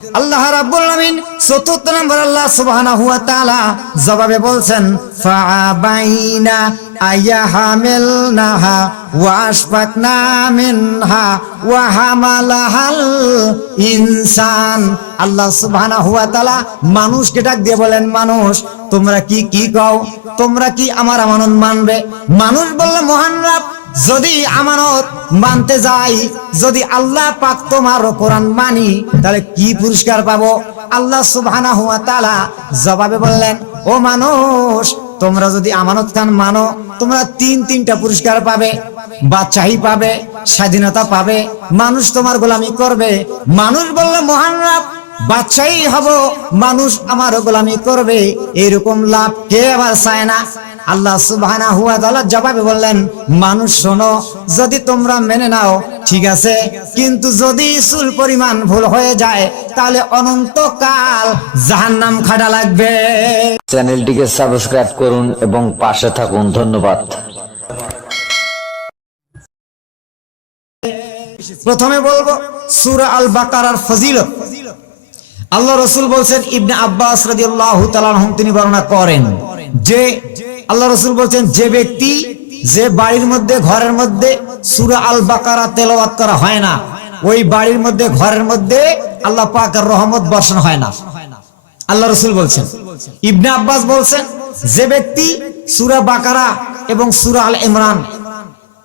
আল্লাহ রাব্বুল আলামিন চতুর্থ নম্বর আল্লাহ সুবহানাহু ওয়া তাআলা জবাবে বলছেন ফাআবাইনা আয়াহামিলনাহা ওয়া আশফাকনা মিনহা ওয়া হামালাহাল ইনসান। আল্লাহ সুবহানাহু ওয়া তাআলা মানুষকে ডাক দিয়ে বলেন, মানুষ তোমরা কি কও, তোমরা কি আমার আমানত মানবে? মানুষ বলল, মহান রব, যদি আমানত মানতে যাই, যদি আল্লাহ পাক তোমার কোরআন মানি, তাহলে কি পুরস্কার পাবো? আল্লাহ সুবহানাহু ওয়া তাআলা জবাবে বললেন, ও মানুষ, তোমরা যদি আমানত খান মানো, তোমরা তিনটা পুরস্কার পাবে। বাদশাহী পাবে, স্বাধীনতা পাবে, মানুষ তোমার গোলামি করবে। মানুষ বলল, মহান রব, বাদশাহী হব, মানুষ আমার গোলামি করবে, এরকম লাভ কে আবার চায় না? আল্লাহ সুবহানাহু ওয়া তাআলা জবাবে বললেন, মানুষ শোনো, যদি তোমরা মেনে নাও ঠিক আছে, কিন্তু যদি চুল পরিমাণ ভুল হয়ে যায় তাহলে অনন্তকাল জাহান্নাম খাটা লাগবে। চ্যানেলটিকে সাবস্ক্রাইব করুন এবং পাশে থাকুন। ধন্যবাদ। প্রথমে বলবো সূরা আল বাকারার ফজিলত। আল্লাহ রাসূল বলছেন, ইবনে আব্বাস রাদিয়াল্লাহু তাআলা আনহু তিনি বর্ণনা করেন যে আল্লাহ রাসূল বলছেন, যে ব্যক্তি, যে বাড়ির মধ্যে, ঘরের মধ্যে সূরা আল বাকারা তেলাওয়াত করা হয় না, ওই বাড়ির মধ্যে, ঘরের মধ্যে আল্লাহ পাকের রহমত বর্ষণ হয় না। আল্লাহ রাসূল বলছেন। ইবনে আব্বাস বলছেন, যে ব্যক্তি সূরা বাকারা এবং সূরা আল ইমরান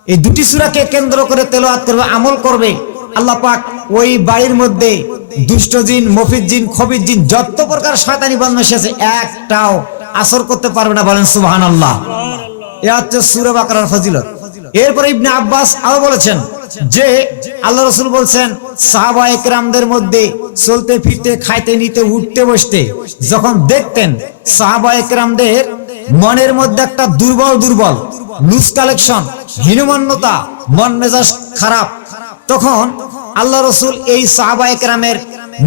এই দুটি সূরাকে কেন্দ্র করে তেলাওয়াত করবে, আমল করবে, আল্লাহ পাক ওই বাড়ির মধ্যে দুষ্ট জিন, মফিদ জিন, খবির জিন, যত প্রকার শয়তানি বদমাশ আছে, একটাও আসর করতে পারবে না। বলেন সুবহানাল্লাহ। এ হচ্ছে সূরা বাকারার ফজিলত। এরপর ইবনে আব্বাস আরো বলেছেন যে আল্লাহ রাসূল বলছেন, সাহাবায়ে কেরামদের মধ্যে চলতে ফিরতে, খাইতে নিতে, উঠতে বসতে যখন দেখতেন সাহাবায়ে কেরামদের মনের মধ্যে একটা দুর্বল লুজ কালেকশন, হীনমন্যতা, মন মেজাজ খারাপ, তখন আল্লাহ রাসূল এই সাহাবায়ে কেরামের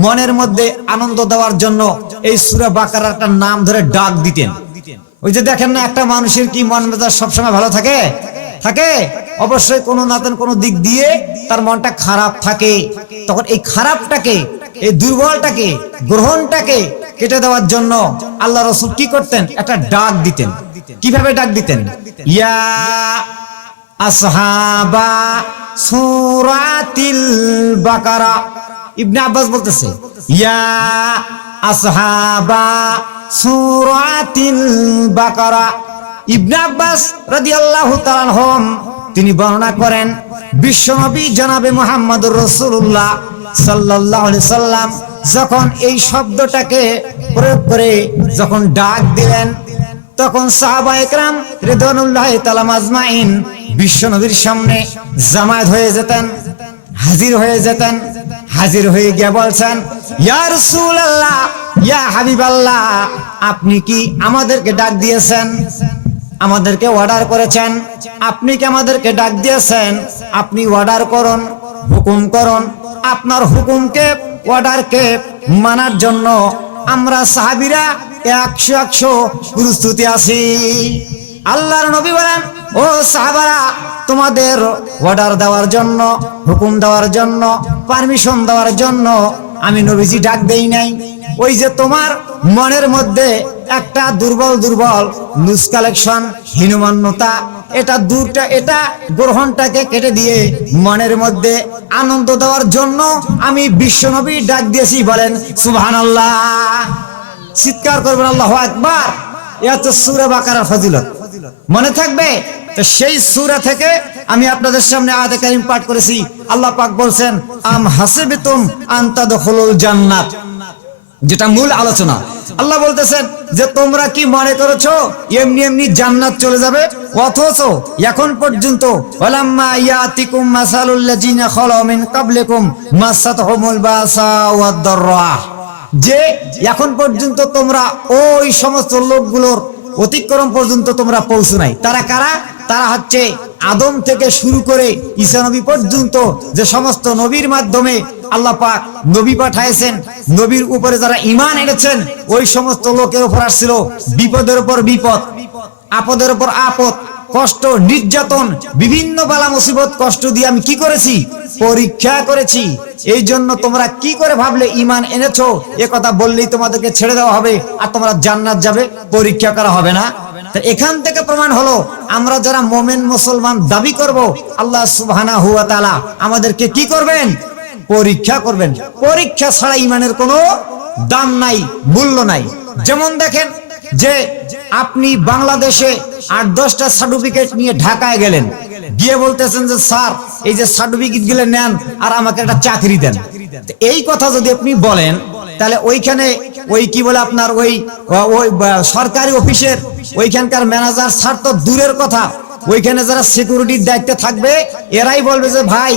মনের মধ্যে আনন্দ দেওয়ার জন্য এই সূরা বাকারার একটা নাম ধরে ডাক দিতেন। ওই যে দেখেন না, একটা মানুষের কি মন মেজাজ সবসময় ভালো থাকে? অবশ্যই কোনো না কোনো দিক দিয়ে তার মনটা খারাপ থাকে। তখন এই খারাপটাকে, এই দুর্বলটাকে, গ্রহণটাকে কেটে দেওয়ার জন্য আল্লাহ রাসূল কি করতেন? একটা ডাক দিতেন। কিভাবে ডাক দিতেন? ইয়া আসহাবা সূরাতিল বাকারা। ইবনে আব্বাস বলতেছে, ইয়া আসহাবা সূরাতিল বাকারা। ইবনে আব্বাস রাদিয়াল্লাহু তাআলা আনহুম তিনি বর্ণনা করেন, বিশ্বনবী জনাবে মুহাম্মদুর রাসূলুল্লাহ সাল্লাল্লাহু আলাইহি সাল্লাম যখন এই শব্দটাকে প্রয়োগ করে যখন ডাক দিলেন, তখন সাহাবায়ে কেরাম রিদওয়ানুল্লাহি তাআলা আজমাইন বিশ্বনবীর সামনে জামায়াত হয়ে যেতেন, হাজির হয়ে যেতেন। হাজির হয়ে গিয়ে বলছেন, ইয়া রাসূলুল্লাহ, ইয়া হাবিবাল্লাহ, আপনি কি আমাদেরকে ডাক দিয়েছেন? আমাদেরকে অর্ডার করেছেন? আপনি কি আমাদেরকে ডাক দিয়েছেন? আপনি অর্ডার করুন, হুকুম করুন। আপনার হুকুমকে, অর্ডারকে মানার জন্য আমরা সাহাবীরা 100 প্রস্তুতি আছি। আল্লাহর নবী বলেন, ও সাহাবারা, তোমাদের অর্ডার দেওয়ার জন্য, হুকুম দেওয়ার জন্য, পারমিশন দেওয়ার জন্য আমি নবীজি ডাক দেই নাই। ওই যে তোমার মনের মধ্যে একটা দুর্বল লুজ কালেকশন, হীনমন্যতা, এটা গ্রহণটাকে কেটে দিয়ে মনের মধ্যে আনন্দ দেওয়ার জন্য আমি বিশ্বনবী ডাক দিয়েছি। বলেন সুবহানাল্লাহ। চিৎকার করবেন আল্লাহু আকবার। এটা হচ্ছে সূরা বাকারার ফজিলত। মনে থাকবে তো? সেই সূরা থেকে আমি আপনাদের সামনে আয়াতে কারীম পাঠ করেছি। আল্লাহ পাক বলছেন, আম হাসিবতুম আন তাদখুলুল জান্নাত, যেটা মূল আলোচনা। আল্লাহ বলতেছেন যে তোমরা কি মনে করেছো এমনি জান্নাত চলে যাবে? অথচ এখন পর্যন্ত ওয়ালাম্মা ইয়াতিকুম মাসালুল লাযিনা খালাউ মিন ক্বাবলিকুম মাসাতহুমুল বাসা ওয়াদ দাররা, যে এখন পর্যন্ত তোমরা ওই সমস্ত লোকগুলোর অতিক্রম পর্যন্ত তোমরা পৌঁছো নাই। তারা কারা? তারা হচ্ছে আদম থেকে শুরু করে ঈসা নবী পর্যন্ত যে সমস্ত নবীর মাধ্যমে আল্লাহ পাক নবী পাঠাইছেন, নবীর উপরে যারা ঈমান এনেছেন, ওই সমস্ত লোকের উপর আসছিল বিপদের উপর বিপদ, আপদের উপর আপদ, কষ্ট, নির্যাতন, বিভিন্ন বালা মুসিবত কষ্ট দিয়ে আমি কি করেছি? পরীক্ষা করেছি। এই জন্য তোমরা কি করে ভাবলে ঈমান এনেছো এ কথা বললেই তোমাদেরকে ছেড়ে দেওয়া হবে আর তোমরা জান্নাত যাবে? পরীক্ষা করা হবে না? এখান থেকে প্রমাণ হলো আমরা যারা মোমেন মুসলমান দাবি করব, আল্লাহ সুবহানাহু ওয়া তাআলা আমাদেরকে কি করবেন? পরীক্ষা করবেন। পরীক্ষা ছাড়া ঈমানের কোনো দাম নাই, মূল্য নাই। যেমন দেখেন যে আপনি বাংলাদেশে 8-10টা সার্টিফিকেট নিয়ে ঢাকায় গেলেন, গিয়ে বলতেছেন যে স্যার এই যে সার্টিফিকেট গুলো নেন আর আমাকে একটা চাকরি দেন। এই কথা যদি আপনি বলেন তাহলে ওইখানে ওই কি বলে আপনার ওই সরকারি অফিসের ওইখানকার ম্যানেজার স্যার তো দূরের কথা, ওইখানে যারা সিকিউরিটির দায়িত্বে থাকবে এরাই বলবে যে ভাই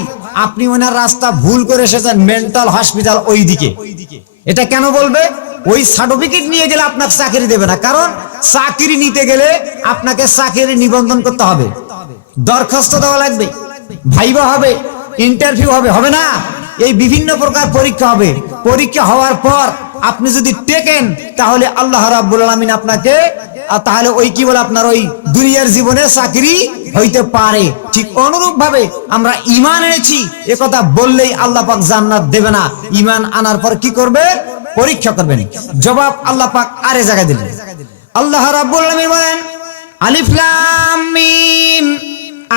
আপনি ওনার রাস্তা ভুল করে এসেছেন, মেন্টাল হসপিটাল ওই দিকে। এটা কেন বলবে? ওই সার্টিফিকেট নিয়ে গেলে আপনাকে চাকরি দেবে না, কারণ চাকরি নিতে গেলে আপনাকে চাকরি নিবন্ধন করতে হবে, দরখাস্ত দেওয়া লাগবে, ভাইবা হবে, ইন্টারভিউ হবে, হবে না? এই বিভিন্ন প্রকার পরীক্ষা হবে। পরীক্ষা হওয়ার পর আপনি যদি টেকেন তাহলে আল্লাহ রাব্বুল আলামিন আপনাকে তাহলে ওই কি বলে আপনার ওই দুনিয়ার জীবনে চাকরি হইতে পারে। ঠিক অনুরূপ ভাবে আমরা ঈমান এনেছি এ কথা বললেই আল্লাহ পাক জান্নাত দেবে না। ঈমান আনার পর কি করবে? পরীক্ষা করবেন। জবাব আল্লাহ পাক আরে জায়গা দিলেন। আল্লাহ রাব্বুল আলামিন বলেন আলিফ লাম মিম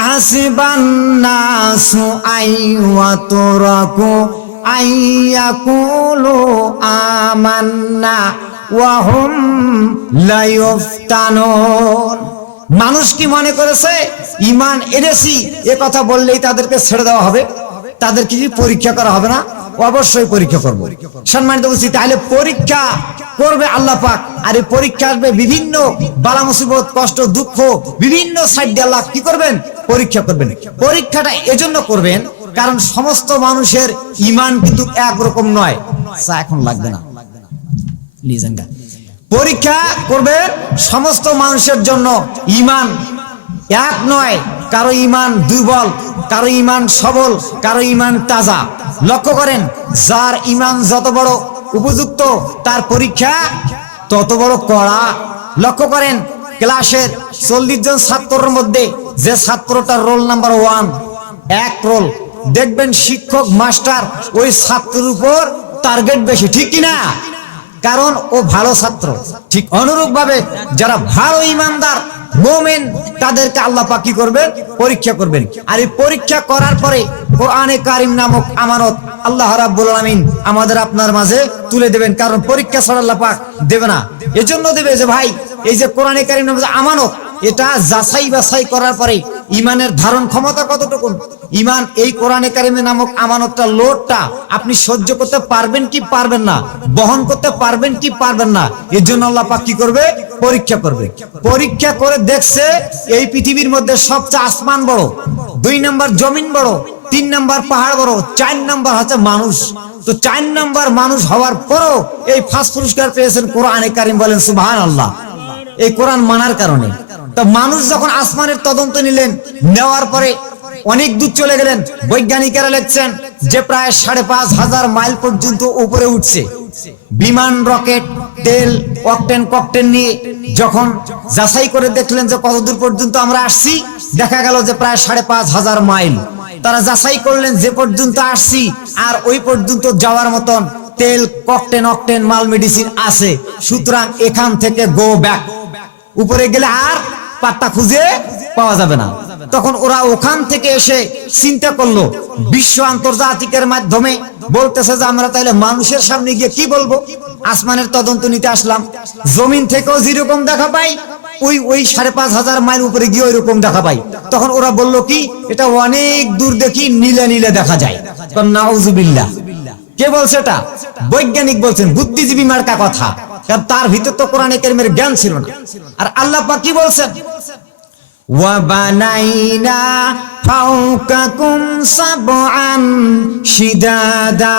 আহসিবান নাসু আইয়াতুরাকু আইয়াকুলু আমান্না ওয়া হুম লা ইফতানুন। মানুষ কি মনে করেছে ঈমান এনেছি এ কথা বললেই তাদেরকে ছেড়ে দেওয়া হবে? তাদেরকে কি পরীক্ষা করা হবে না? অবশ্যই পরীক্ষা করব। সম্মানিত উপস্থিতি, তাহলে পরীক্ষা করবে আল্লাহ পাক। আর এই পরীক্ষা আসবে বিভিন্ন বালা মুসিবত, কষ্ট, দুঃখ, বিভিন্ন সাইড দিয়ে আল্লাহ কি করবেন? পরীক্ষা করবেন। পরীক্ষাটা এজন্য করবেন কারণ সমস্ত মানুষের ঈমান কিন্তু একরকম নয়। এখন লাগবে না, পরীক্ষা করবে সমস্ত মানুষের জন্য। ঈমান এক নয়, কারো ঈমান দুর্বল, কারো ঈমান সবল, কারো ঈমান তাজা। লক্ষ্য করেন যার ঈমান যত বড় উপযুক্ত তার পরীক্ষা তত বড় কড়া। লক্ষ্য করেন ক্লাসের 40 জন ছাত্রের মধ্যে যে ছাত্রটার রোল নাম্বার 1 এক রোল, দেখবেন শিক্ষক মাস্টার ওই ছাত্রের উপর টার্গেট বেশি, ঠিক কিনা? কারণ ও ভালো ছাত্র। ঠিক অনুরূপ ভাবে যারা ভালো ঈমানদার মুমিন তাদেরকে আল্লাহ পাক কি করবেন? পরীক্ষা করবেন। আর এই পরীক্ষা করার পরে কোরআনে কারিম নামক আমানত আল্লাহ রাব্বুল আলামিন আমাদের আপনার মাঝে তুলে দেবেন। কারণ পরীক্ষা ছাড়া আল্লাহ পাক দেবে না। এজন্য দেবে যে ভাই এই যে কোরআনে কারিম নামক আমানত, এটা যাচাই বাছাই করার পরে ঈমানের ধারণ ক্ষমতা কতটুকু, ঈমান এই কোরআনে কারিমে নামক আমানতটা লোডটা আপনি সহ্য করতে পারবেন কি পারবেন না, বহন করতে পারবেন কি পারবেন না, এর জন্য আল্লাহ পাক কি করবে? পরীক্ষা করবে। পরীক্ষা করে দেখছে এই পৃথিবীর মধ্যে সবচেয়ে আসমান বড়, 2 নাম্বার জমিন বড়, 3 নাম্বার পাহাড় বড়, 4 নাম্বার হচ্ছে মানুষ। তো 4 নাম্বার মানুষ হওয়ার পরও এই ফার্স্ট পুরস্কার পেয়েছেন কোরআনে কারিম। বলেন সুবহানাল্লাহ। এই কোরআন মানার কারণে। তো মানুষ যখন আসমানের তদন্ত নিলেন, নেওয়ার পরে অনেক দূর চলে গেলেন, বৈজ্ঞানিকেরা লিখছেন যে প্রায় 5,500 মাইল পর্যন্ত উপরে উঠছে। বিমান, রকেট, তেল, অকটেন ককটেন নিয়ে যখন যাচাই করে দেখলেন যে কত দূর পর্যন্ত আমরা আসছি, দেখা গেল যে প্রায় 5,500 মাইল। তারা যাচাই করলেন যে পর্যন্ত আসছি আর ওই পর্যন্ত যাওয়ার মতন তেল, ককটেন, অকটেন, মাল, মেডিসিন আছে, সুতরাং এখান থেকে গো ব্যাক। উপরে গেলে আর পাত্তা খুঁজে পাওয়া যাবে না। তখন ওরা ওখান থেকে এসে চিন্তা করলো, বিশ্ব আন্তর্জাতিকের মাধ্যমে বলতেছে যে আমরা তাহলে মানুষের সামনে গিয়ে কি বলবো? আসমানের তদন্ত নিতে আসলাম, জমিন থেকেও যেরকম দেখা পাই ওই 5,500 মাইল উপরে গিয়ে ওই রকম দেখা পাই। তখন ওরা বলল কি এটা অনেক দূর দেখি, নীলে নীলে দেখা যায়। নাউজুবিল্লাহ। কে বলছে এটা? বৈজ্ঞানিক বলছেন, বুদ্ধিজীবী মার্কা কথা। কারণ তার ভিতর তো কোরআনে কারিমের জ্ঞান ছিল না। আর আল্লাহ পাক কি বলছেন? ওয়া বানাইনা ফাওকাকুম সাবআন শিদাদা।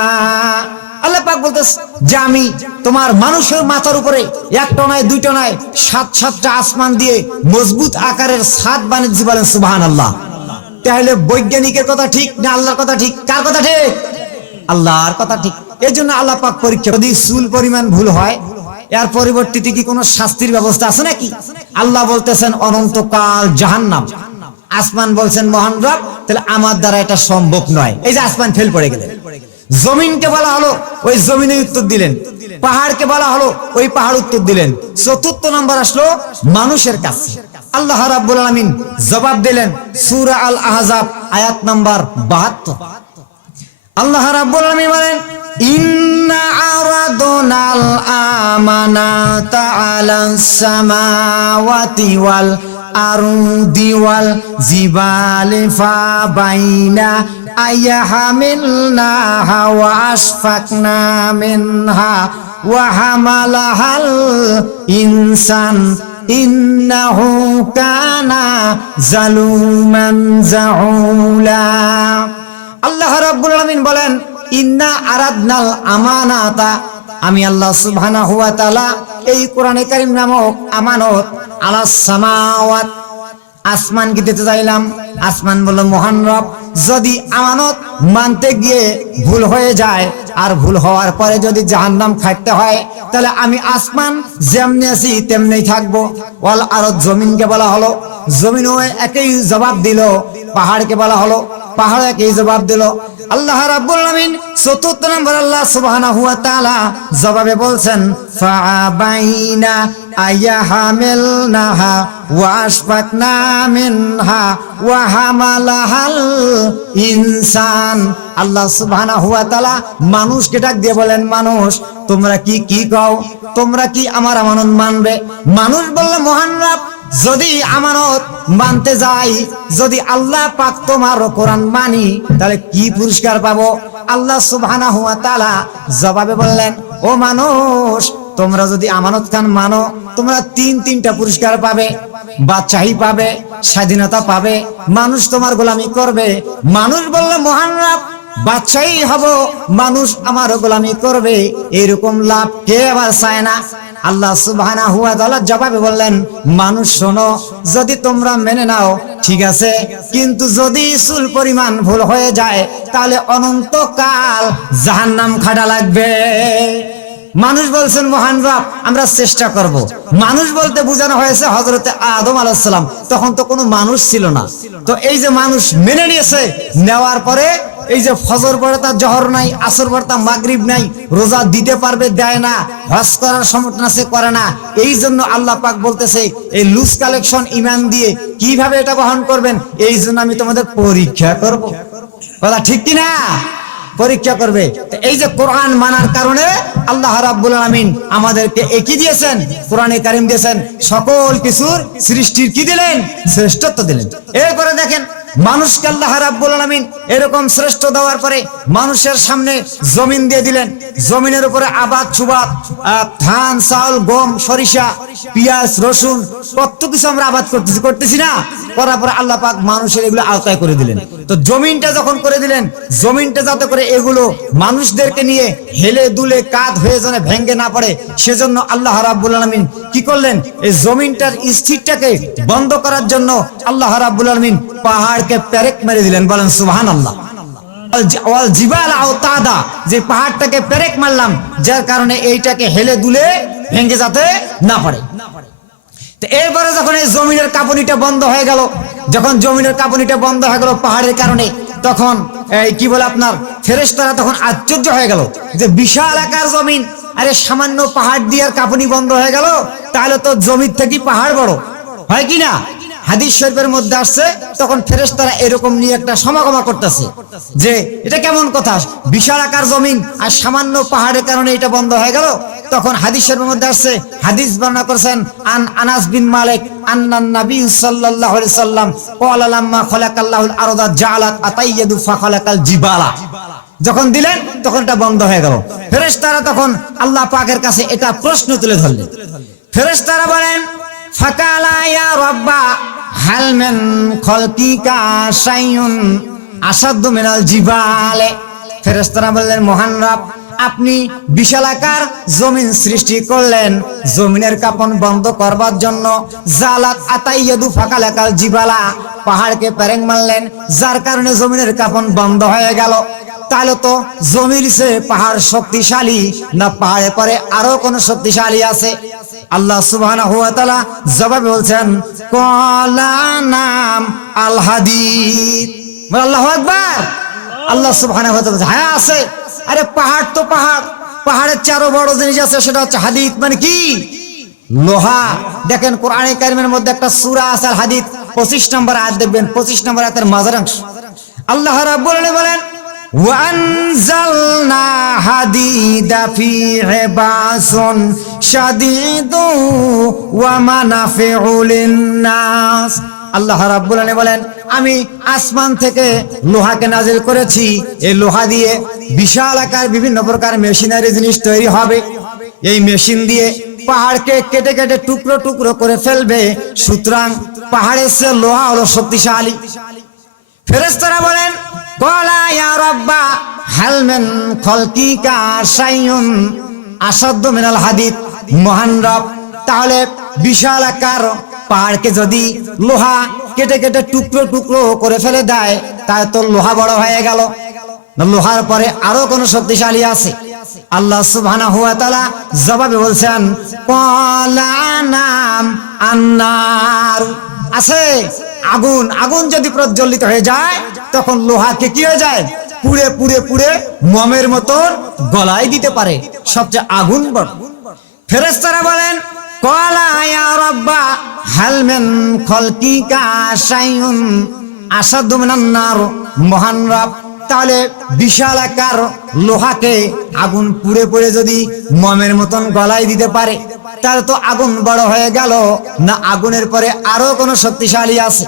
আল্লাহ পাক বলতেছে যে আমি তোমার মানুষের মাথার উপরে একটা নয়, দুইটা নয়, 7-7টা আসমান দিয়ে মজবুত আকারের ছাদ বানিয়েছি। বলেন সুবহানাল্লাহ। তাহলে বৈজ্ঞানিকের কথা ঠিক না আল্লাহর কথা ঠিক? কার কথা ঠিক? আল্লাহর কথা ঠিক। এই জন্য আল্লাহ পাক পরীক্ষা। যদি চুল পরিমাণ ভুল হয় এর পরিবর্তিতে কি কোনো শাস্তির ব্যবস্থা আছে নাকি? আল্লাহ বলতেছেন অনন্তকাল জাহান্নাম, আসমান বলছেন মহান রব, তাহলে আমার দ্বারা এটা সম্ভব নয়। এই যে আসমান ফেল পড়ে গেলেন, জমিনকে বলা হলো ওই জমিনে উত্তর দিলেন, পাহাড়কে বলা হলো ওই পাহাড় উত্তর দিলেন। চতুর্থ নম্বর আসলো মানুষের কাছে, আল্লাহ রাব্বুল আলামিন জবাব দিলেন সূরা আল আহজাব আয়াত নাম্বার 72। আল্লাহ রাব্বুল আলামিন বলেন ইন্না আরাদনাল আমানাতা আলাস সামাওয়াতি ওয়াল আরদি ওয়াল জিবালি ফাবাইনা আয়াহামিলনাহা ওয়া আশফাকনা মিনহা ওয়া হামালাহাল ইনসান ইন্নাহু কানা জালুমান জাহুলা। আল্লাহ রাব্বুল আলামিন বলেন ইন্না আরাদনাল আমানাতা, আমি আল্লাহ সুবহানাহু ওয়া তাআলা এই কোরআনে কারীম নামক আমানত আলাস সামাওয়াত, আসমানকে দিতে চাইলাম। আসমান বলল মহান রব, যদি আমানত মানতে গিয়ে ভুল হয়ে যায় আর ভুল হওয়ার পরে যদি জাহান্নাম খাটতে হয়, তাহলে আমি আসমান যেমনি আছি তেমনি থাকবো। ওয়াল আরদ, জমিনকে বলা হলো, জমিনও একই জবাব দিল। পাহাড়কে বলা হলো, পাহাড় একই জবাব দিল। আল্লাহ রাব্বুল আলামিন চতুর্থ নম্বর আল্লাহ সুবহানাহু ওয়া তাআলা জবাবে বলছেন ফাআবাইনা আয়াহামিলনাহা ওয়া আশফাকনা মিনহা ওয়া হামালাহাল ইনসান। আল্লাহ সুবহানাহু ওয়া তাআলা মানুষকে ডাক দিয়ে বলেন, মানুষ তোমরা কি কও, তোমরা কি আমার আমানত মানবে? মানুষ বলল মহান রব, যদি আমানত মানতে যাই, যদি আল্লাহ পাক তোমার কোরআন মানি, তাহলে কি পুরস্কার পাবো? আল্লাহ সুবহানাহু ওয়া তাআলা জবাবে বললেন ও মানুষ, তোমরা যদি আমানত খান মানো, তোমরা তিনটা পুরস্কার পাবে। বাদশাহী পাবে, স্বাধীনতা পাবে, মানুষ তোমার গোলামি করবে। মানুষ বলল মহান রব, বাদশাহী হব, মানুষ আমার গোলামি করবে, এরকম লাভ কে আবার চায় না? আল্লাহ সুবহানাহু ওয়া তাআলা জবাবে বললেন মানুষ শোনো, যদি তোমরা মেনে নাও ঠিক আছে, কিন্তু যদি চুল পরিমাণ ভুল হয়ে যায় তাহলে অনন্তকাল জাহান্নাম খাটা লাগবে। মানুষ বলছেন মহান রব আমরা চেষ্টা করব। মানুষ বলতে বোঝানো হয়েছে হযরতে আদম আলাইহিস সালাম, তখন তো কোনো মানুষ ছিল না। তো এই যে মানুষ মেনে নিয়েছে, নেওয়ার পরে এই যে ফজর পড়ে তার জহর নাই, আসর পড়ে তার মাগরিব নাই, রোজা দিতে পারবে দেয় না, হজ করার সমর্থন আছে করে না। এই জন্য আল্লাহ পাক বলতেছে এই লুজ কালেকশন ইমান দিয়ে কিভাবে এটা বহন করবেন, এই জন্য আমি তোমাদের পরীক্ষা করব। কথা ঠিক কি না? পরীক্ষা করবে। এই যে কোরআন মানার কারণে আল্লাহ রাব্বুল আলামিন আমাদেরকে একই দিয়েছেন, কোরআনে কারীম দিয়েছেন, সকল কিছুর সৃষ্টির কি দিলেন? শ্রেষ্ঠত্ব দিলেন। এরপরে দেখেন মানুষকে আল্লাহ রাব্বুল আলামিন এরকম শ্রেষ্ঠ দেওয়ার পরে মানুষের সামনে জমিন দিয়ে দিলেন। জমিনের উপরে আবাদ সুবাদ, ধান চাউল গম সরিষা পেঁয়াজ রসুন কত কিছু আমরা আবাদ করতেছি না? করার পরে আল্লাহ পাক মানুষের এগুলো আওতায় করে দিলেন। তো জমিনটা যখন করে দিলেন, জমিনটা যাতে করে এগুলো মানুষদেরকে নিয়ে হেলে দুলে কাত হয়ে যেন ভেঙে না পড়ে, সেজন্য আল্লাহ রাব্বুল আলামিন কি করলেন? এই জমিনটার স্থিরটাকে বন্ধ করার জন্য আল্লাহ রাব্বুল আলামিন পাহাড়কে পেরেক মেরে দিলেন। বলেন সুবহানাল্লাহ। ওয়াল জিবাল আওতাদা, যে পাহাড়টাকে পেরেক মারলাম, যার কারণে এইটাকে হেলে দুলে ভেঙে যাতে না পড়ে। তো এরপরে যখন এই জমিনের কাঁপুনিটা বন্ধ হয়ে গেল, যখন জমিনের কাঁপুনিটা বন্ধ হয়ে গেল পাহাড়ের কারণে, তখন এই কি বলে আপনার ফেরেশতারা তখন আশ্চর্য হয়ে গেল যে বিশাল আকার জমিন, আরে সামান্য পাহাড় দিয়ে আর কাঁপুনি বন্ধ হয়ে গেল, তাহলে তো জমির থেকে পাহাড় বড় হয় কি না? হাদিস শরীফের মধ্যে আসছে, তখন ফেরেশতারা এরকম নিয়ে একটা সমাগম করতেছে যে এটা কেমন কথা, বিশাল আকার জমিন আর সামান্য পাহাড়ের কারণে এটা বন্ধ হয়ে গেল। তখন হাদিস শরীফের মধ্যে আসছে, হাদিস বর্ণনা করেছেন আন আনাস বিন মালিক আন্নান নবী সাল্লাল্লাহু আলাইহি সাল্লাম ক্বালা লাম্মা খালাকাল্লাহুল আরদা জাআলাত আতাইয়াদু ফাখালাকাল জিবালা, যখন দিলেন তখন এটা বন্ধ হয়ে গেল। ফেরেশতারা তখন আল্লাহ পাকের কাছে এটা প্রশ্ন তুলে ধরলেন। ফেরেশতারা বলেন ফাকালা ইয়া রাব্বা হাল মিন খালকিকা শাইউন আসাদ্দু মিনাল জিবালে। ফেরেশতারা বললেন মহান রব, আপনি বিশালাকার জমিন সৃষ্টি করলেন, জমিনের কাঁপন বন্ধ করবার জন্য জালাত আতাইয়াদু ফাকালাকাল জিবালা, পাহাড়কে পেরেক মারলেন, যার কারণে জমিনের কাঁপন বন্ধ হয়ে গেল। তাহলে তো জমির সে পাহাড় শক্তিশালী না পাহাড়ে পরে আরো কোন শক্তিশালী আছে? আল্লাহ সুবহানাহু ওয়া তাআলা জবাবে বলছেন ক্বালা নাম আল হাদিদ। আল্লাহু আকবার। আল্লাহ সুবহানাহু ওয়া তাআলা হ্যাঁ আছে। আরে পাহাড় তো পাহাড়, পাহাড়ের চারো বড় জিনিস আছে, সেটা হচ্ছে হাদিদ, মানে কি? লোহা। দেখেন কোরআনে কারিমের মধ্যে একটা সূরা আছে আল হাদিদ, 25 নম্বর আয়াত দেখবেন, 25 নম্বর আয়াতের মাঝের অংশ আল্লাহ রাব্বুল আলামিন বলেন وأنزلنا حديد فيه بأس شديد ومنافع للناس। আল্লাহ রাব্বুল আলামিন বলেন আমি আসমান থেকে লোহাকে নাজিল করেছি, এই লোহা দিয়ে বিশাল আকার বিভিন্ন প্রকার মেশিনারি জিনিস তৈরি হবে। এই মেশিন দিয়ে পাহাড়কে কেটে কেটে টুকরো টুকরো করে ফেলবে। সুতরাং পাহাড়ের সে লোহা হলো শক্তিশালী। ফেরেশতারা বলেন ক্বালা ইয়া রাব্বা হাল মিন খালকিকা শাইউন আসাদ্দু মিনাল হাদিদ। মহান রব, তাহলে বিশাল আকার পাহাড়কে যদি লোহা কেটে কেটে টুকরো টুকরো করে ফেলে দেয়, তাহলে তো লোহা বড় হয়ে গেল না? লোহার পরে আরো কোন শক্তিশালী আছে? আল্লাহ সুবহানাহু ওয়া তাআলা জবাবে বলছেন ক্বালা নাম আন্নার। আছে আগুন। আগুন যদি প্রজ্বলিত হয়ে যায় তখন লোহাকে কি হয়ে যায়? পুড়ে পুড়ে পুড়ে মোমের মতন গলায় দিতে পারে, সবচেয়ে আগুন বড়। ফেরেশতারা বলেন ক্বালা ইয়া রাব্বা হাল মিন খালকিকা শাইউন আসাদ্দু মিনান নার। মহান রব, তাহলে বিশাল আকার লোহাকে আগুন পুড়ে পুড়ে যদি মোমের মতন গলায় দিতে পারে, তাহলে তো আগুন বড় হয়ে গেল না? আগুনের পরে আরো কোন শক্তিশালী আছে?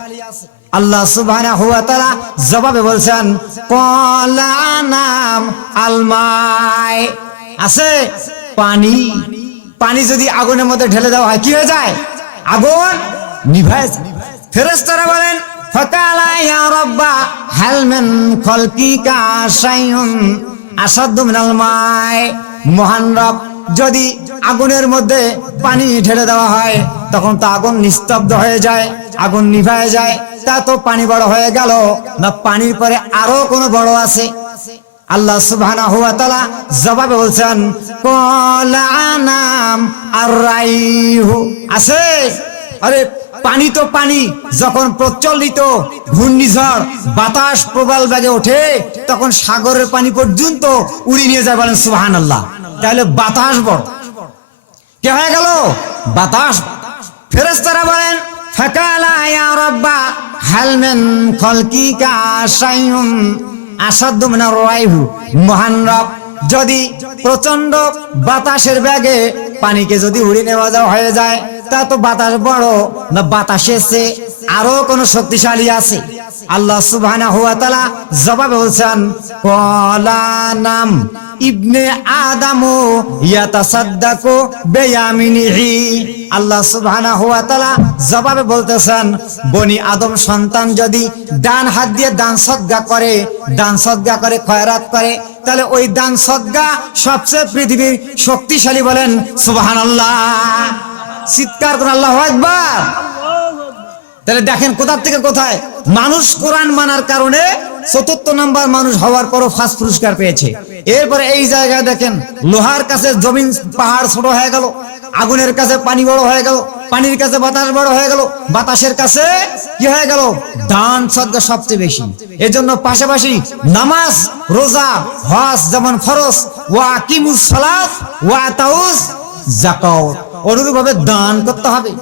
আল্লাহ সুবহানাহু ওয়া তাআলা জবাবে বলছেন ক্বালা নাম আল মাই। আছে পানি। পানি যদি আগুনের মধ্যে ঢেলে দেওয়া হয় কি হয়ে যায়? আগুন নিভায় যায়। ফেরেশতারা বলেন ফাকালা ইয়া রাব্বা হাল মিন খালকিকা শাইউন আসাদ্দু মিনাল মাই। মহান রব, যদি আগুনের মধ্যে পানি ঢেলে দেওয়া হয় তখন তো আগুন নিস্তব্ধ হয়ে যায়, আগুন নিভায় যায়। তা তো পানি বড় হয়ে গেল না? পানির পরে আরো কোন বড় আছে? আল্লাহ সুবহানাহু ওয়া তাআলা জবাবে বলছেন ক্বালা নাম আর রাইহু। আছে। আরে পানি তো পানি, যখন প্রচলিত ঘূর্ণিঝড় বাতাস প্রবল বেগে ওঠে তখন সাগরের পানি পর্যন্ত উড়িয়ে নিয়ে যায়। বলেন সুবহানাল্লাহ। তাহলে বাতাস বড়। কে হয়ে গেল? বাতাস। ফেরেশতারা বলেন ফাকালা ইয়া রাব্বা হাল মিন খালকিকা শাইউন আসাদ্দু মিনার রাইহু। মহান রব, যদি প্রচন্ড বাতাসের বেগে পানিকে যদি উড়িয়ে নেওয়া যাওয়া হয়ে যায়, তা তো বাতাস বড় না বাতাসের চেয়ে আরো কোন শক্তিশালী আছে? আল্লাহ সুবহানাহু ওয়া তাআলা জবাবে বলছেন ক্বালা নাম ইবনে আদামু ইয়াতাসাদ্দাকু বিয়ামিনিহি। আল্লাহ সুবহানাহু ওয়া তাআলা জবাবে বলতেছেন বনি আদম সন্তান যদি ডান হাত দিয়ে দান সদকা করে খয়রাত করে, তাহলে ওই দান সদকা সবচেয়ে পৃথিবীর শক্তিশালী। বলেন সুবহানাল্লাহ। চিৎকার করে আল্লাহু আকবার। তাহলে দেখেন কোথা থেকে কোথায় মানুষ কোরআন মানার কারণে ৪৪ নম্বর মানুষ হওয়ার পরও ফার্স্ট পুরস্কার পেয়েছে। এরপরে এই জায়গায় দেখেন লোহার কাছে জমিন পাহাড় ছোট হয়ে গেল, আগুনের কাছে পানি বড় হয়ে গেল, পানির কাছে বাতাস বড় হয়ে গেল, বাতাসের কাছে কি হয়ে গেল? দান সদকা সবচেয়ে বেশি। এজন্য পাশাপাশি নামাজ, রোজা, হজ যেমন ফরজ, ওয়া আকিমুস সালাত ওয়া আতাউস যাকাত, অনুরূপভাবে দান করতে হবে।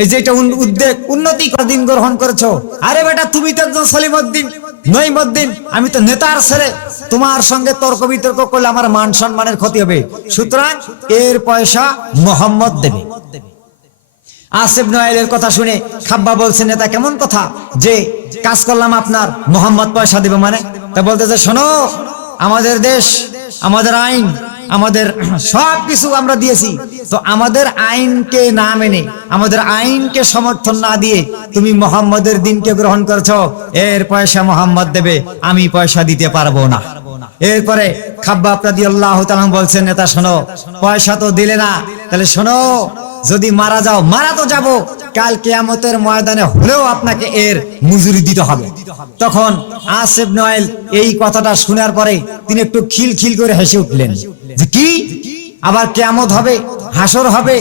এই যে এটা উদ্যোগ উন্নতি দিন গ্রহণ করেছো। আরে বেটা, তুমি তো একজন সলিমউদ্দিন নঈমউদ্দিন, আমি তো নেতার ছেলে, তোমার সঙ্গে তর্ক বিতর্ক করলে আমার মান সম্মানের ক্ষতি হবে। সুতরাং এর পয়সা মোহাম্মদ দেবে। আসিফ নওয়াইলের কথা শুনে খাব্বা বলছে নেতা কেমন কথা, যে কাজ করলাম আপনার, মোহাম্মদ পয়সা দেবে মানে? তা বলতেছে শোনো, আমাদের দেশ, আমাদের আইন, আমাদের সবকিছু আমরা দিয়েছি, তো আমাদের আইনকে না মেনে, আমাদের আইনকে সমর্থন না দিয়ে তুমি মোহাম্মদের দিনকে গ্রহণ করছো, এর পয়সা মোহাম্মদ দেবে, আমি পয়সা দিতে পারবো না। এরপরে খাব্বাব রাদিয়াল্লাহু তাআলা বলছেন নেতা শোনো, পয়সা তো দিলে না, তাহলে শোনো, যদি মারা যাও, মারা তো যাবো, কাল কিয়ামতের ময়দানে হলেও আপনাকে এর মজুরি দিতে হবে। তখন আস ইবনে ওয়াইল এই কথাটা শোনার পরে তিনি একটু খিলখিল করে হেসে উঠলেন যে কি, আবার কিয়ামত হবে, হাসর হবে,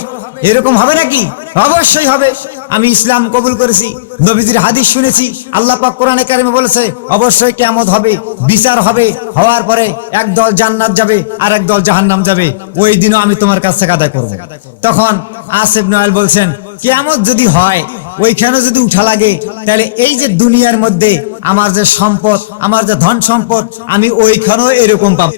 এরকম হবে নাকি? অবশ্যই হবে। আমি ইসলাম কবুল করেছি, নবীজির হাদিস শুনেছি, আল্লাহ পাক কোরআনে কারিমে বলেছে অবশ্যই কিয়ামত হবে, বিচার হবে, হওয়ার পরে এক দল জান্নাত যাবে আর এক দল জাহান্নাম যাবে, ওই দিনও আমি তোমার কাছ থেকে আদায় করব। তখন আস ইবনে ওয়াইল বলছেন কিয়ামত যদি হয়, ওইখানে যদি উঠা লাগে, তাহলে এই যে দুনিয়ার মধ্যে আমার যে সম্পদ, আমার যে ধন সম্পদ, আমি ওইখানেও এরকম পাবো।